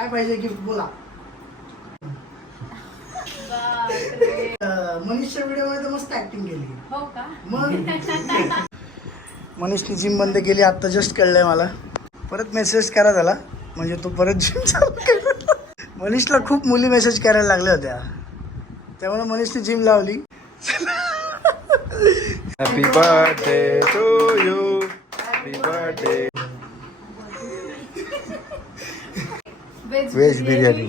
काय पाहिजे गिफ्ट बोला. अं, मनीषच्या व्हिडिओमध्ये तर मस्त ऍक्टिंग केली हो का मग मनीषनी जिम बंद केली आता जस्ट कळलंय मला परत मेसेज करा त्याला म्हणजे तो परत जिम चालू करेल. मनीषला खूप मुली मेसेज करायला लागल्या होत्या त्यामुळे मनीषने जिम लावली Happy birthday to you. Happy birthday. Biryani.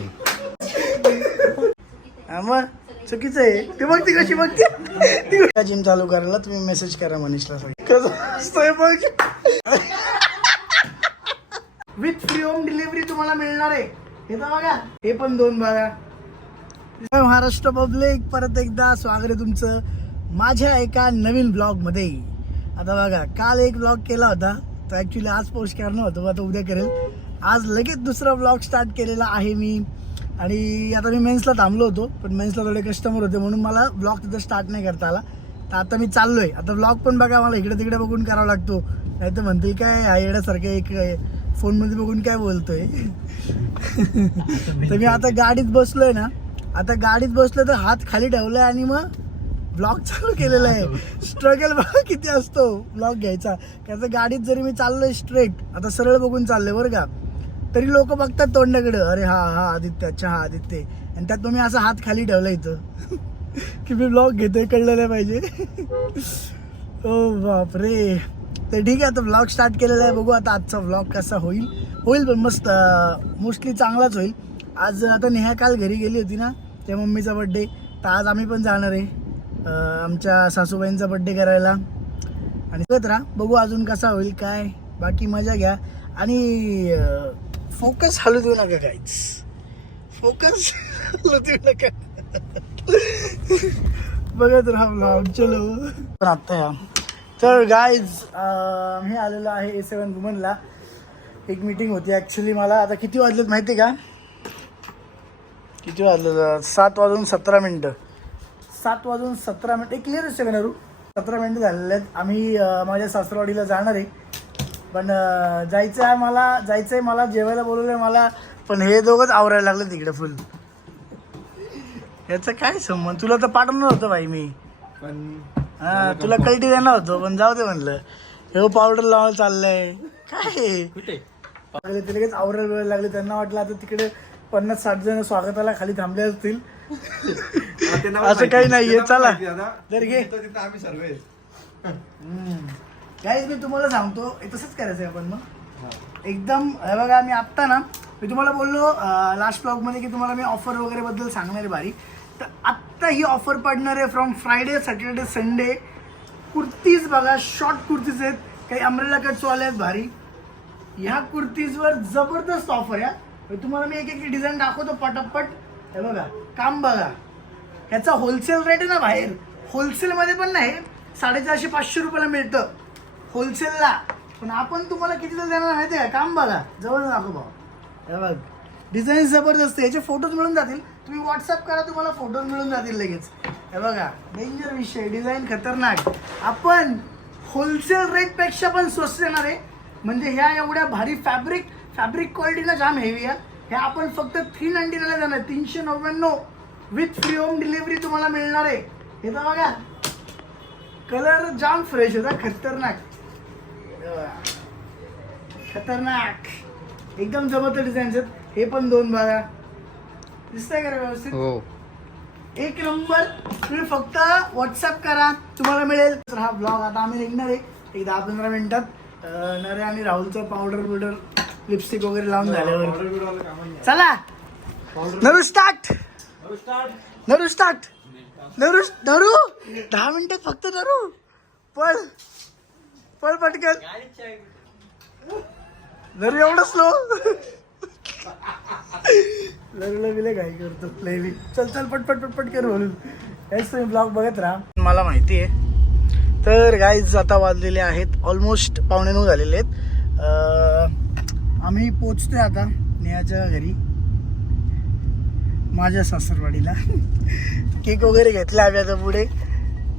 हा मग चुकीचं आहे. ते बघते कशी बघते. जिम चालू करायला तुम्ही मेसेज करा मनीषला सगळं. कसं असतंय बघ. विथ फ्री होम डिलिव्हरी तुम्हाला मिळणार आहे. हे तर बघा. हे पण दोन बघा. महाराष्ट्र पब्लिक परत एकदा स्वागत आहे तुमचं माझ्या एका नवीन ब्लॉगमध्ये. आता बघा काल एक ब्लॉग केला होता. तो ऍक्च्युली आज पोस्ट करणार होतो आता उद्या करेल. आज लगेच दुसरा ब्लॉग स्टार्ट केलेला आहे मी. आणि आता मी मेन्सला थांबलो होतो पण मेन्सला थोडे कस्टमर होते म्हणून मला ब्लॉग तिथं स्टार्ट नाही करता आला. तर आता मी चाललोय. आता ब्लॉग पण बघा मला इकडे तिकडे बघून करावा लागतो. नाही तर म्हणतील काय हा येण्यासारखं एक फोनमध्ये बघून काय बोलतोय? तर मी आता गाडीत बसलोय ना. आता गाडीत बसलोय तर हात खाली ठेवलाय आणि मग ब्लॉग चालू केलेला आहे. स्ट्रगल बघा किती असतो ब्लॉग घ्यायचा. त्याचं गाडीत जरी मी चाललोय स्ट्रेट आता सरळ बघून चाललोय बरं का. तरी लोक बघतात तोंडाकडं. अरे हा हा आदित्य अच्छा हा आदित्य. आणि त्यात तुम्ही असा हात खाली ठेवला इथं. की मी ब्लॉग घेतोय कळलं नाही पाहिजे. ओ बापरे. तर ठीक आहे आता ब्लॉग स्टार्ट केलेला आहे. बघू आता आजचा ब्लॉग कसा होईल. होईल पण मस्त मोस्टली चांगलाच होईल. आज आता नेहा काल घरी गेली होती ना त्या मम्मीचा बड्डे तर आज आम्ही पण जाणार आहे आमच्या सासूबाईंचा बड्डे करायला. आणि राहा बघू अजून कसा होईल काय. बाकी मजा घ्या. आणि फोकस हलू देऊ नका काहीच फोकस हलू देऊ नका बघत राहा vlog. चलो. पण आता या. तर गाईज मी आलेलो आहे ए सेवन वुमनला एक मीटिंग होती. ॲक्च्युली मला आता किती वाजलेत माहिती आहे का? किती वाजलेलं सात वाजून सतरा मिनटं. सात वाजून सतरा मिनटं. एक क्लिअर असेल ना सतरा मिनटं झालेले आहेत. आम्ही माझ्या सासरवाडीला जाणार आहे. पण जायचं आहे मला जायचं आहे मला जेवायला बोलवलं मला पण हे दोघंच आवरायला लागले तिकडे फुल याचं काय संबंध? तुला तर पाठवणार होतं भाई मी. हा तुला कल्टी देणार होतो पण जाऊ दे म्हणलं. हे पावडर लावायला चाललंय. काय? कुठे? ते लगेच आवरायला वेळ लागले. त्यांना वाटलं आता तिकडे पन्नास साठ जण स्वागताला खाली थांबले असतील. असं काही नाहीये चला. तर घे. आम्ही सर्व काहीच मी तुम्हाला सांगतो हे तसंच करायचं आहे आपण मग. एकदम हे बघा मी आत्ता ना मी तुम्हाला बोललो लास्टमध्ये की तुम्हाला मी ऑफर वगैरे बद्दल सांगणार आहे भारी तर आत्ता ही ऑफर पडणार आहे from Friday Saturday Sunday kurtis बघा शॉर्ट कुर्तीज आहेत. काही अमरेला कट्सवाले आहेत भारी. ह्या कुर्तीजवर जबरदस्त ऑफर या तुम्हाला मी एक एक डिझाईन दाखवतो पटापट. हे बघा काम बघा. ह्याचा होलसेल रेट आहे ना बाहेर. होलसेलमध्ये पण नाही साडेचारशे पाचशे रुपयाला मिळतं. होलसेलला. पण आपण तुम्हाला कितीला देणार माहिती आहे का? काम बघा. जवळ दाखव भाऊ. हे बघ. डिझाईन जबरदस्त याचे फोटोज मिळून जातील. तुम्ही व्हॉट्सअप करा तुम्हाला फोटोज मिळून जातील लगेच. हे बघा. डेंजर विषय. डिझाईन खतरनाक. आपण होलसेल रेटपेक्षा पण स्वस्त देणार आहे. म्हणजे ह्या एवढ्या भारी फॅब्रिक फॅब्रिक क्वालिटीला जाम हेवी आहे. ह्या आपण फक्त थ्री नाईन्टीला जाणार तीनशे नव्याण्णव विथ फ्री होम डिलिव्हरी तुम्हाला मिळणार आहे. हे तर बघा. कलर जाम फ्रेश होता खतरनाक. खतरनाक. एकदम जबरदस्त डिझाईन्स आहेत. हे पण दोन बघा दिसतंय का रे व्यवस्थित? हो. एक नंबर. तुम्ही फक्त व्हॉट्सअप करा. तुम्हाला मिळेल. तर हा ब्लॉग आता आम्ही निघणार आहे. एक दहा पंधरा मिनिटात. अं, नरे आणि राहुलचं पावडर बिवडर लिपस्टिक वगैरे लावून झाल्यावर. चला. Naru start Naru start Naru Naru. दहा मिनिटात फक्त नरू. पळ. पळ पटकन. नरू एवढं स्लो लग्न बिले घाई करतो लय चल चल पटपट पटपट कर बोलून हेच तुम्ही ब्लॉग बघत राहा. मला माहिती आहे. तर गाईज आता वाजलेले आहेत. ऑलमोस्ट पावणे नऊ झालेले आहेत. आम्ही पोचतोय आता नेहाच्या घरी. माझ्या सासरवाडीला. केक वगैरे घेतला आम्ही आता पुढे.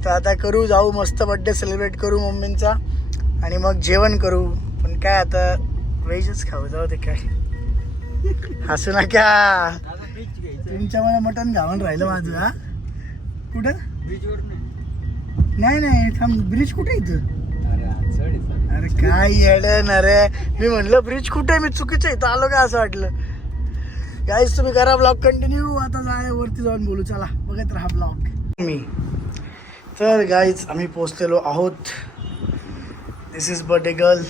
तर आता करू जाऊ मस्त बड्डे सेलिब्रेट करू मम्मींचा. आणि मग जेवण करू. पण काय आता व्हेजच खाऊ जाऊ ते काय. हसू नका. तुमच्यामुळे मटण घालून राहिलं माझं हा? कुठं? नाही नाही थांब ब्रिज कुठे इथं? अरे काय याड ना रे मी म्हणलं ब्रिज कुठे मी चुकीचं इथं आलो का असं वाटलं. गाईज तुम्ही करा ब्लॉग कंटिन्यू आता जाय वरती जाऊन बोलू. चला बघत राहा ब्लॉग मी. तर गाईज आम्ही पोचलेलो आहोत. दिस इज बर्थडे गर्ल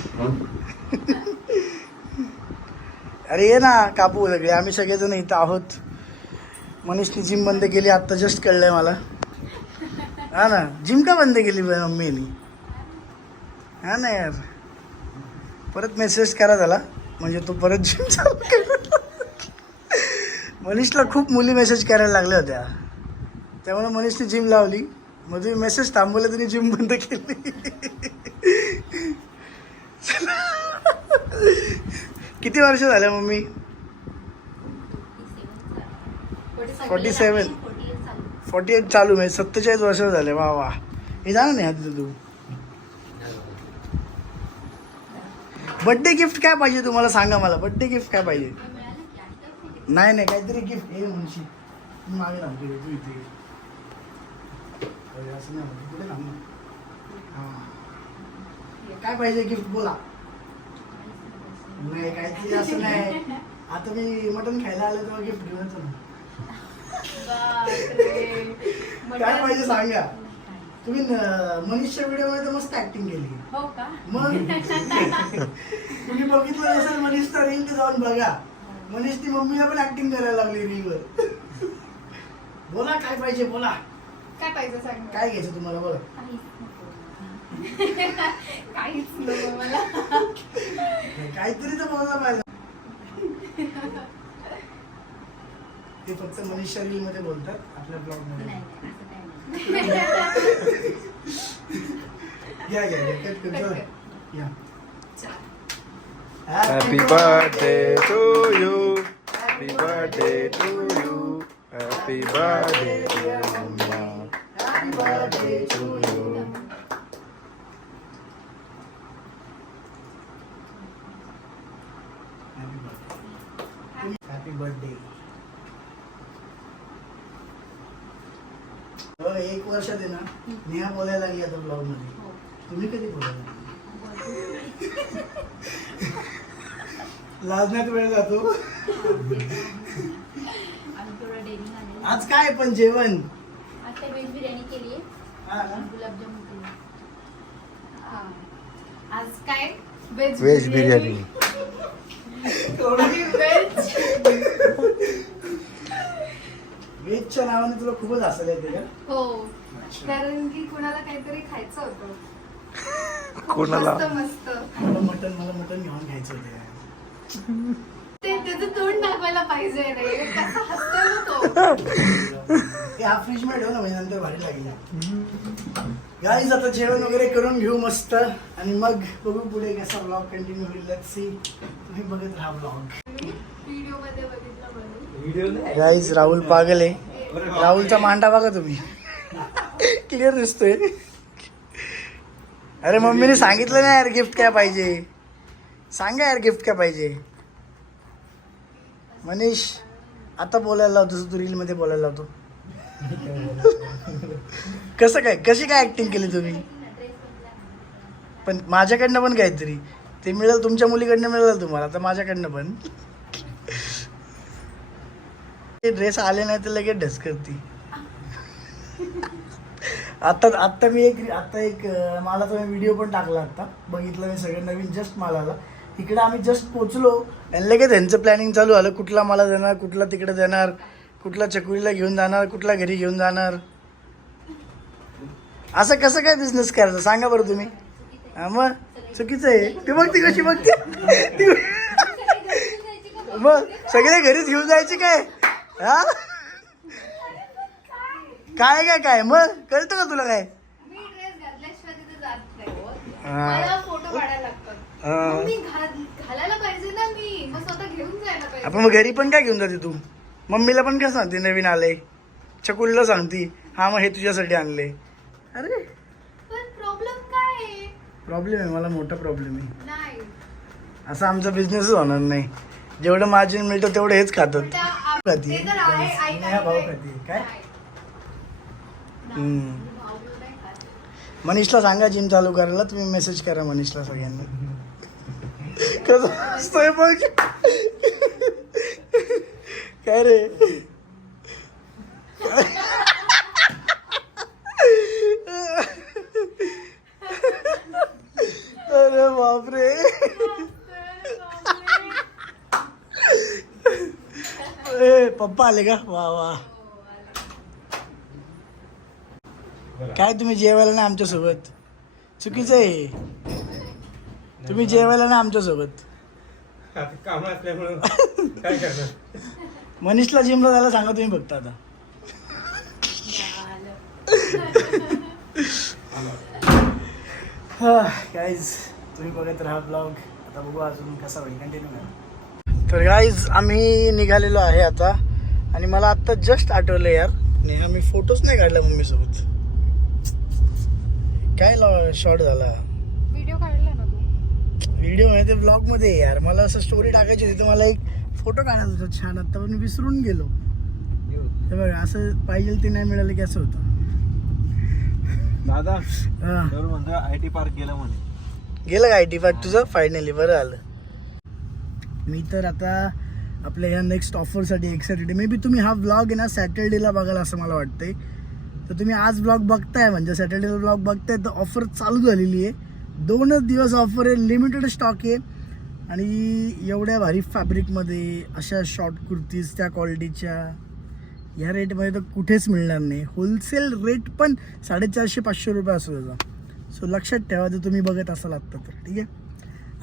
अरे ये ना कापू सगळे. आम्ही सगळेजण इथं आहोत. मनीषनी जिम बंद केली आत्ता जस्ट कळलंय मला. हा ना जिम का बंद केली मम्मीनी? हा ना यार. परत मेसेज करा त्याला. म्हणजे तो परत जिम चालू कर मनीषला खूप मुली मेसेज करायला लागल्या होत्या. त्यामुळे मनीषने जिम लावली. मग तुम्ही मेसेज थांबवलं तरी जिम बंद केली. किती वर्ष झाल्या mummy? Forty seven forty eight चालू म्हणजे सत्तेचाळीस वर्ष झाले. वा वा. हे जाणार नाही तिथं तू. बड्डे गिफ्ट काय पाहिजे तुम्हाला? सांगा मला. बड्डे गिफ्ट काय पाहिजे? नाही नाही काहीतरी गिफ्ट हे म्हणशी मागे थांबतो तू इथे असं नाही कुठे काय पाहिजे गिफ्ट बोला. नाही काहीतरी असं नाही. आता मी मटण खायला आलं तेव्हा गिफ्ट घेऊन येतो ना. काय पाहिजे सांगा. तुम्ही न- मनीषच्या व्हिडिओमध्ये तर मस्त ऍक्टिंग केली. हो का? मग? तुम्ही बघितलं नसेल मनीषचा तर जाऊन बघा. मनीष ती मम्मीला पण ऍक्टिंग करायला लागली रीलवर बोला काय पाहिजे बोला. काय पाहिजे सांग. काय घ्यायचं तुम्हाला बोला. काहीच नको मला काहीतरी तर बोलला पाहिजे ते फक्त मनीषच्या रील मध्ये बोलतात आपल्या ब्लॉगमध्ये घ्या घ्या घ्या कट कर. या Happy birthday to you. Happy birthday to you. Happy birthday to you. Happy birthday to you. Happy birthday हो एक वर्षात आहे ना नेहा बोलायला लागली आता ब्लॉगमध्ये. तुम्ही कधी बोलायला लाजण्यात वेळ जातो. आज काय पण जेवण? बिर्याणी केली हा? गुलाबजामुन केली. हा. आज काय? व्हेज Veg नावाने तुला खूपच हसायला येते का? हो. कारण की कुणाला काहीतरी खायचं होतं. कोणाला? मस्त मस्त. मला मटन मला मटन घेऊन खायचं होतं. यार. ते त्याचं तोंड दाखवायला पाहिजे रे. कसं हसतोय ना तो. ते हा फ्रीजमध्ये ठेव ना म्हणजे नंतर भारी लागेल. गाईज आता जेवण वगैरे करून घेऊ मस्त. आणि मग बघू पुढे कसा ब्लॉग कंटिन्यू होईल. लेट्स सी तुम्ही बघत राहा ब्लॉग व्हिडिओमध्ये बघितलं म्हणून. गाईज राहुल पागल आहे. राहुलचा मांडा बघा तुम्ही. क्लिअर दिसतोय. अरे मम्मीने सांगितलं नाही यार गिफ्ट काय पाहिजे. सांगा यार गिफ्ट काय पाहिजे. मनीष आता बोलायला लावतो तू रीलमध्ये बोलायला लावतो. कसं काय कशी काय ऍक्टिंग केली तुम्ही? पण माझ्याकडनं पण काहीतरी. ते मिळेल तुमच्या मुलीकडनं मिळेल तुम्हाला तर माझ्याकडनं पण. ड्रेस आले नाही तर लगेच ढस करती. आता आत्ता मी एक आता एक मला तो व्हिडिओ पण टाकला आता. बघितलं मी सगळं नवीन जस्ट मला इकडे आम्ही जस्ट पोचलो आणि लगेच यांचं प्लॅनिंग चालू झालं. कुठला मला देणार कुठला तिकडे देणार कुठला चकुलीला घेऊन जाणार कुठला घरी घेऊन जाणार. असं कसं काय बिझनेस करायचं? सांगा बरं तुम्ही. हा मग? चुकीचं आहे. ती बघ ती कशी बघते. ती मग? सगळे घरीच घेऊन जायचे काय? हा? काय काय काय? मग कळतं का तुला काय? मी ड्रेस घातल्याशिवाय तिथे जात नाही हो. हा. मला फोटो काढायला लागतात. हा. मग मी घाल- घालायला पाहिजे ना मी. मग स्वतः घेऊन जायला पाहिजे. आपण मग घरी पण काय घेऊन जाते तू? मम्मीला पण काय सांगते नवीन आले? चकुलीला सांगती. हा मग हे तुझ्यासाठी आणले. अरे! पण प्रॉब्लेम काय आहे? प्रॉब्लेम आहे. मला मोठा प्रॉब्लेम आहे. नाही. असा आमचा बिझनेसच होणार नाही. जेवढं मार्जिन मिळतं तेवढं हेच खातात. नेहा भाऊ. काय? मनीषला सांगा जिम चालू करायला तुम्ही मेसेज करा मनीषला सगळ्यांना. कसं असतंय बघ. काय रे अरे बापरे ए पप्पा आले का? वा वा. काय तुम्ही जेवायला ना आमच्यासोबत चुकीचं आहे. तुम्ही जेवायला ना आमच्यासोबत काम असल्यामुळं काय करणार? मनीषला जिमला जायला सांगा तुम्ही फक्त आता. गाईज तुम्ही बघत राहा ब्लॉग आता बघू अजून कसा होईल. कंटिन्यू करा. तर गाईज आम्ही निघालेलो आहे आता. आणि मला आत्ता जस्ट आठवलं यार. नेहा मी फोटोच नाही काढला मम्मीसोबत. काय शॉर्ट झाला? व्हिडिओ काढला ना तू. व्हिडिओ आहे ते ब्लॉगमध्ये यार. मला असं स्टोरी टाकायची होती तर मला एक फोटो काढायचा होता छान. आता पण विसरून गेलो. हे बघा असं पाहिजे ते नाही मिळालं की असं होतं. दादा. तर म्हणतो आय टी पार्क गेला म्हणे. गेलं का आय टी पार्क तुझं? फायनली बरं आलं. मी तर आता आपल्या ह्या नेक्स्ट ऑफरसाठी एक्साइटेड मे बी तुम्ही हा ब्लॉग आहे ना सॅटर्डेला बघाल असं मला वाटतंय. तर तुम्ही आज ब्लॉग बघताय म्हणजे सॅटर्डेला ब्लॉग बघताय तर ऑफर चालू झालेली आहे. दोनच दिवस ऑफर आहे लिमिटेड स्टॉक आहे. आणि एवढ्या भारी फॅब्रिकमध्ये अशा शॉर्ट कुर्तीज त्या क्वालिटीच्या ह्या रेटमध्ये तर कुठेच मिळणार नाही. होलसेल रेट पण साडेचारशे पाचशे रुपये असू त्याचा सो लक्षात ठेवा जर तुम्ही बघत असाल आत्ता तर. ठीक आहे?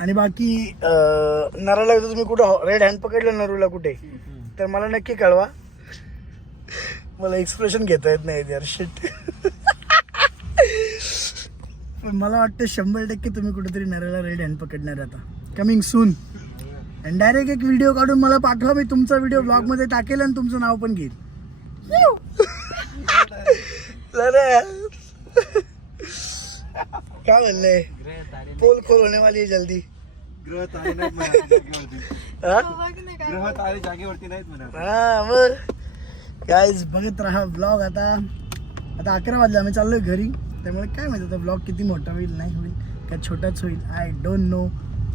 आणि बाकी अं, नराला जर तुम्ही कुठं रेड हँड पकडलं नरूला कुठे? तर मला नक्की कळवा. मला एक्सप्रेशन घेता येत नाही यार शिट पण मला वाटतं शंभर टक्के तुम्ही कुठेतरी नराला रेड हँड पकडणार आता. कमिंग सून आणि डायरेक्ट एक व्हिडिओ काढून मला पाठवा मी तुमचा व्हिडिओ ब्लॉगमध्ये टाकेल आणि तुमचं नाव पण घेईल काय म्हणले पोल खोल होने वाली है जल्दी। ग्रह तारे नाहीत म्हणा जागेवरती. हा? ग्रह तारे जागेवरती नाहीत म्हणा हा मग. गाईज बघत राहा ब्लॉग आता. आता अकरा वाजले आम्ही चाललोय घरी. त्यामुळे काय माहिती आता ब्लॉग किती मोठा होईल नाही होईल का छोटाच होईल. आय डोंट नो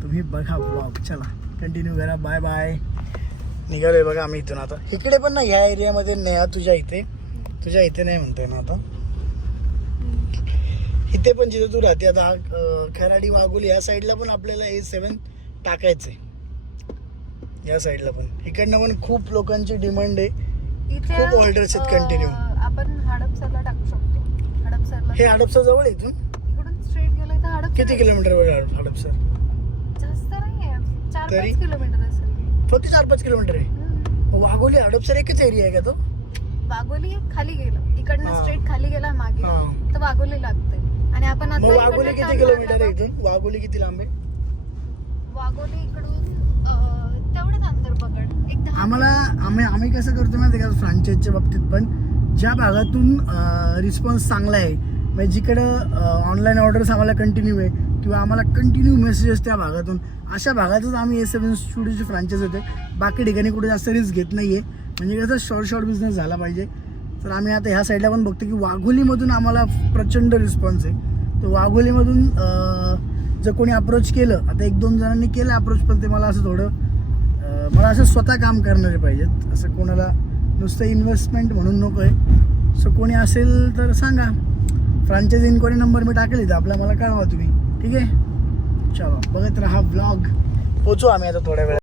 तुम्ही बघा ब्लॉग चला कंटिन्यू करा. बाय बाय निघालोय बघा आम्ही इथून आता. इकडे पण ना ह्या एरियामध्ये नेहा तुझ्या इथे. तुझ्या इथे नाही म्हणतोय ना आता. इथे पण जिथे तू राहते आता खराडी वाघोली या साईडला पण आपल्याला ए सेवन टाकायचंय. या साईडला पण. इकडनं पण खूप लोकांची डिमांड आहे. इथे खूप orders आहेत. अं, आपण हडपसरला टाकू शकतो. हडपसरला. हे हडपसर जवळ आहे इथून? इकडून स्ट्रेट गेलं तर हडपसर किती किलोमीटर वर हडपसर? जास्त नाही आहे चार तरी? पाच किलोमीटर असेल. फक्त चार पाच किलोमीटर आहे. वाघोली हडपसर एकच एरिया आहे का तो? वाघोली खाली गेलं. इकडनं. स्ट्रेट खाली गेला मागे. तर वाघोली लागते. आणि आपण आता इकडनं वाघोली turn किती किलोमीटर आहे इथून? वाघोली किती लांब आहे? वाघोली इकडून अं, तेवढंच अंतर पकड. एक दहा आम्हाला आम्ही आम्ही कसं करतो माहिती का फ्रँचाईजच्या बाबतीत पण? ज्या भागातून रिस्पॉन्स चांगला आहे म्हणजे जिकडं ऑनलाईन ऑर्डर्स आम्हाला कंटिन्यू आहे किंवा आम्हाला कंटिन्यू मेसेजेस त्या भागातून अशा भागातच आम्ही ए सेवन स्टुडिओची फ्रँचाईज होते. बाकी ठिकाणी कुठे जास्त रिस्क घेत नाही आहे म्हणजे कसं शॉर्ट शॉर्ट बिझनेस झाला पाहिजे. तर आम्ही आता ह्या साईडला पण बघतो की वाघोलीमधून आम्हाला प्रचंड रिस्पॉन्स आहे. तर वाघोलीमधून जर कोणी अप्रोच केलं आता एक दोन जणांनी केलं अप्रोच पण ते मला असं थोडं मला असं स्वतः काम करणारे पाहिजेत. असं कोणाला नुसतं इन्व्हेस्टमेंट म्हणून नको आहे. सो कोणी असेल तर सांगा. फ्रँचायझी इन्क्वायरी नंबर मी टाकेल इथं आपला मला कळवा तुम्ही. ठीक आहे? चलो बघत राहा ब्लॉग पोचू आम्ही आता थोड्या वेळा